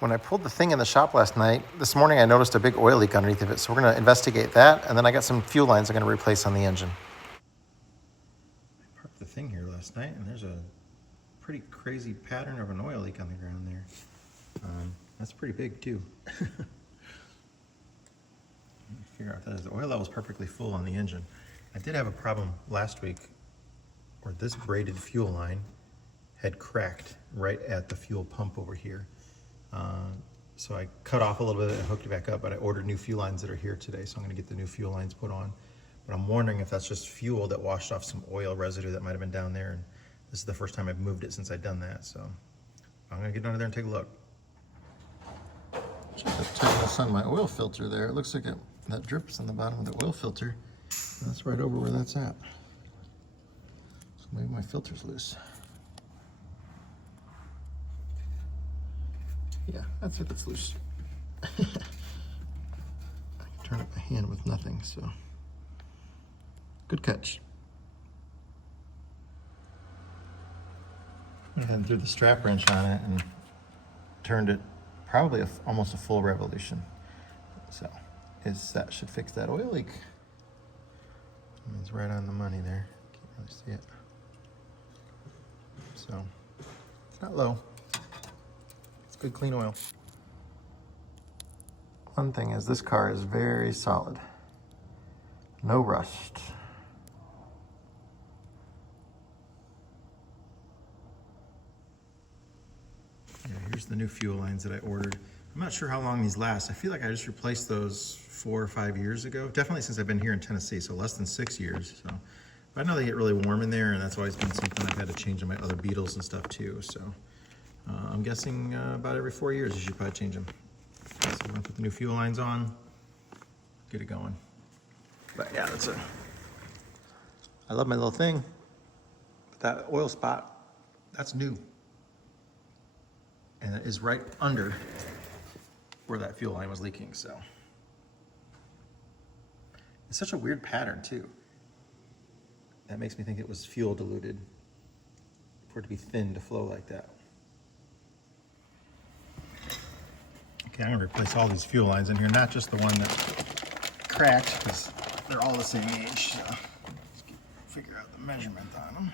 When I pulled the thing in the shop last night, this morning I noticed a big oil leak underneath of it. So we're going to investigate that. And then I got some fuel lines I'm going to replace on the engine. I parked the thing here last night and there's a pretty crazy pattern of an oil leak on the ground there. That's pretty big too. Figure out that the oil level is perfectly full on the engine. I did have a problem last week where this braided fuel line had cracked right at the fuel pump over here. So I cut off a little bit and hooked it back up, but I ordered new fuel lines that are here today, so I'm going to get the new fuel lines put on. But I'm wondering if that's just fuel that washed off some oil residue that might have been down there, and this is the first time I've moved it since I've done that, so I'm going to get under there and take a look. Just turn this on my oil filter there. It looks like that drips on the bottom of the oil filter. That's right over where that's at. So maybe my filter's loose. Yeah, that's if it's loose. I can turn up my hand with nothing, so good catch. I went ahead and threw the strap wrench on it and turned it probably almost a full revolution. So that should fix that oil leak. It's right on the money there. Can't really see it. So it's not low. Good clean oil. One thing is this car is very solid. No rust. Yeah, here's the new fuel lines that I ordered. I'm not sure how long these last. I feel like I just replaced those 4 or 5 years ago. Definitely since I've been here in Tennessee, so less than 6 years. So, but I know they get really warm in there, and that's always been something I've had to change on my other Beetles and stuff too. So. I'm guessing about every 4 years you should probably change them. So I'm gonna put the new fuel lines on, get it going. But yeah, I love my little thing. But that oil spot, that's new. And it is right under where that fuel line was leaking, so. It's such a weird pattern too. That makes me think it was fuel diluted for it to be thin to flow like that. Okay, I'm gonna replace all these fuel lines in here, not just the one that cracked, because they're all the same age. So let's figure out the measurement on them.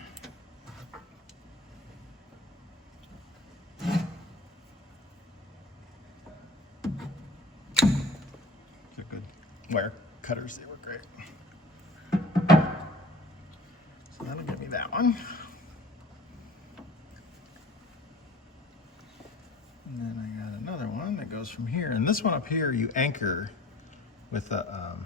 They're good wire cutters, they were great. So that'll give me that one. And then I got another one that goes from here. And this one up here, you anchor with I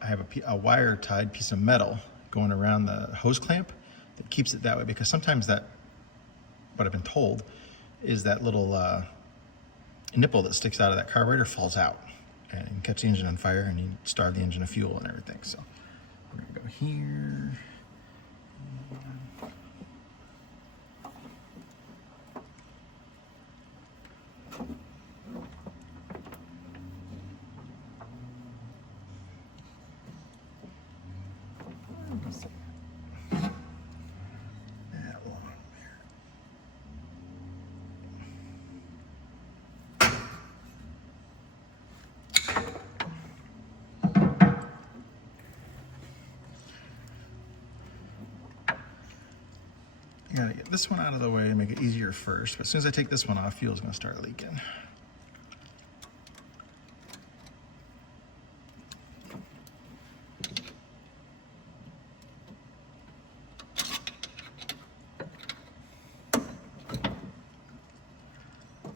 have a wire tied piece of metal going around the hose clamp that keeps it that way, because sometimes what I've been told is that little nipple that sticks out of that carburetor falls out and you can catch the engine on fire and you starve the engine of fuel and everything. So we're gonna go here. I gotta get this one out of the way to make it easier first, but as soon as I take this one off, fuel's gonna start leaking.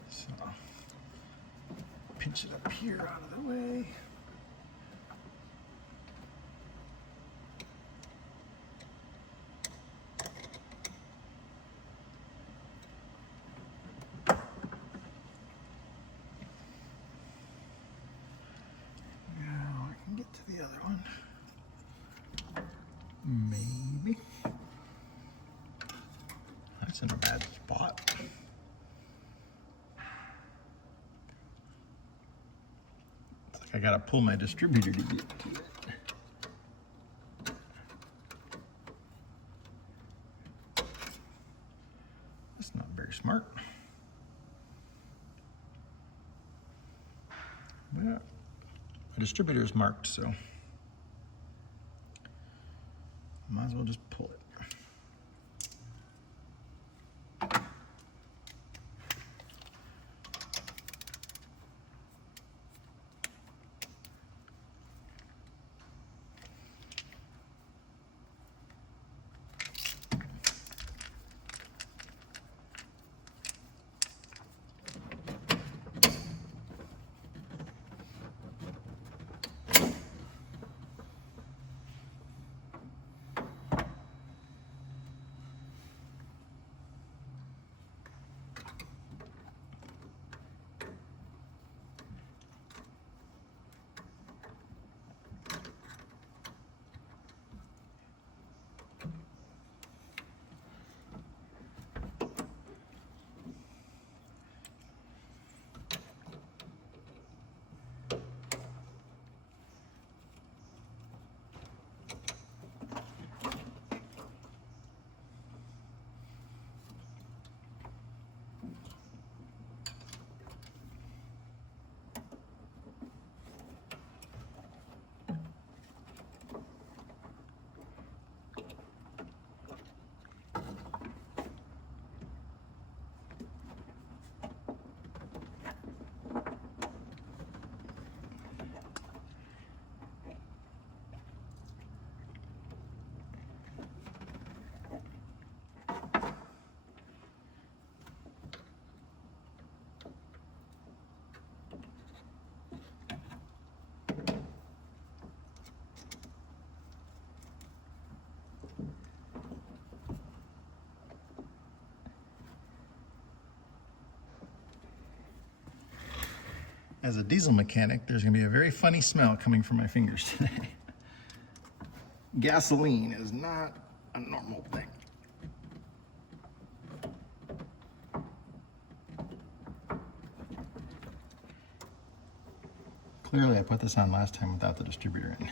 So, pinch it up here out of the way. To the other one. Maybe. That's in a bad spot. It's like I gotta pull my distributor to get to it. That's not very smart. But the distributor is marked, so might as well just pull it. As a diesel mechanic, there's gonna be a very funny smell coming from my fingers today. Gasoline is not a normal thing. Clearly I put this on last time without the distributor in.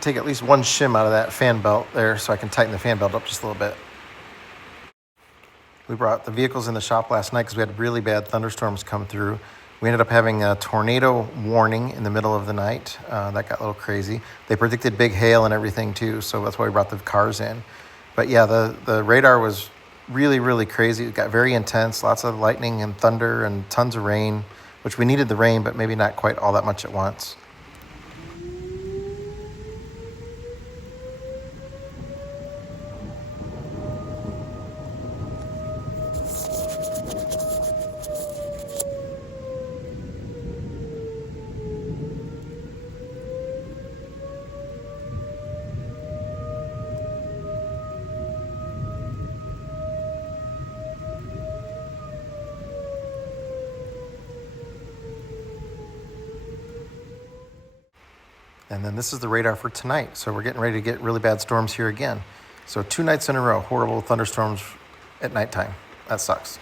could take at least one shim out of that fan belt there so I can tighten the fan belt up just a little bit. We brought the vehicles in the shop last night because we had really bad thunderstorms come through. We ended up having a tornado warning in the middle of the night. That got a little crazy. They predicted big hail and everything too, so that's why we brought the cars in. But yeah, the radar was really, really crazy. It got very intense, lots of lightning and thunder and tons of rain, which we needed the rain, but maybe not quite all that much at once. And then this is the radar for tonight. So we're getting ready to get really bad storms here again. So 2 nights in a row, horrible thunderstorms at nighttime. That sucks.